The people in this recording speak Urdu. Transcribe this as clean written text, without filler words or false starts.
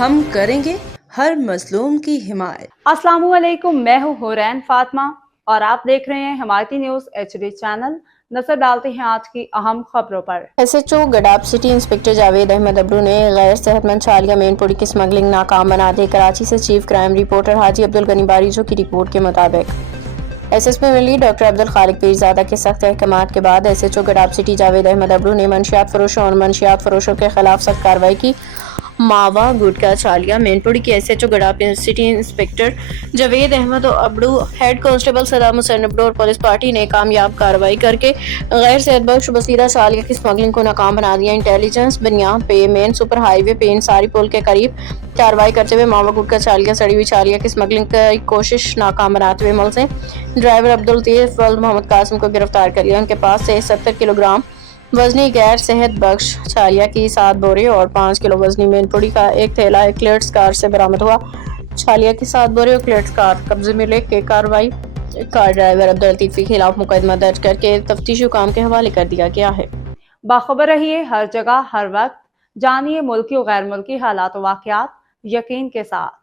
ہم کریں گے ہر مظلوم کی حمایت۔ السلام علیکم، میں ہوں حورین فاطمہ اور آپ دیکھ رہے ہیں ہمارتی نیوز HD چینل۔ نظر ڈالتے ہیں آج کی اہم خبروں پر۔ SHO Gadap city inspector Javed Ahmed Abro نے غیر صحت مند چھالیہ مین پوری کی سمگلنگ ناکام بنا دی۔ کراچی سے چیف کرائم رپورٹر حاجی عبدالغنی باریجو کی رپورٹ کے مطابق SSP ملی ڈاکٹر عبدالخالق پیرزادہ کے سخت احکامات کے بعد SHO گڈاب سٹی جاوید احمد ابرو نے منشیات فروشوں اور منشیات فروشوں کے خلاف سخت کارروائی کی۔ ماوا گٹکا چھالیہ مین پوری کے SHO Gadap city inspector Javed Ahmed Abro, head constable Saddam Hussain Abro اور پولیس پارٹی نے کامیاب کارروائی کر کے غیر صحت بخش بصیرہ چھالیہ کی سمگلنگ کو ناکام بنا دیا۔ انٹیلیجنس بنیاد پہ مین سپر ہائی وے پہ انصاری پل کے قریب کارروائی کرتے ہوئے ماوا گٹکا چھالیہ سڑی ہوئی چھالیہ کی سمگلنگ کی کوشش ناکام بناتے ہوئے ملزم ڈرائیور عبداللطیف ولد محمد قاسم کو گرفتار کر لیا۔ ان کے پاس سے 70 کلو گرام وزنی غیر صحت بخش چھالیہ کی 7 بورے اور 5 کلو وزنی مین پوری کا ایک تھیلا ایکلیٹس کار سے برآمد ہوا۔ چھالیہ کی 7 بورے اور ایکلیٹس کار قبضے میں لے کے کارروائی کار ڈرائیور عبداللطیف کے خلاف مقدمہ درج کر کے تفتیشی حکام کے حوالے کر دیا گیا ہے۔ باخبر رہیے ہر جگہ ہر وقت، جانیے ملکی و غیر ملکی حالات و واقعات یقین کے ساتھ۔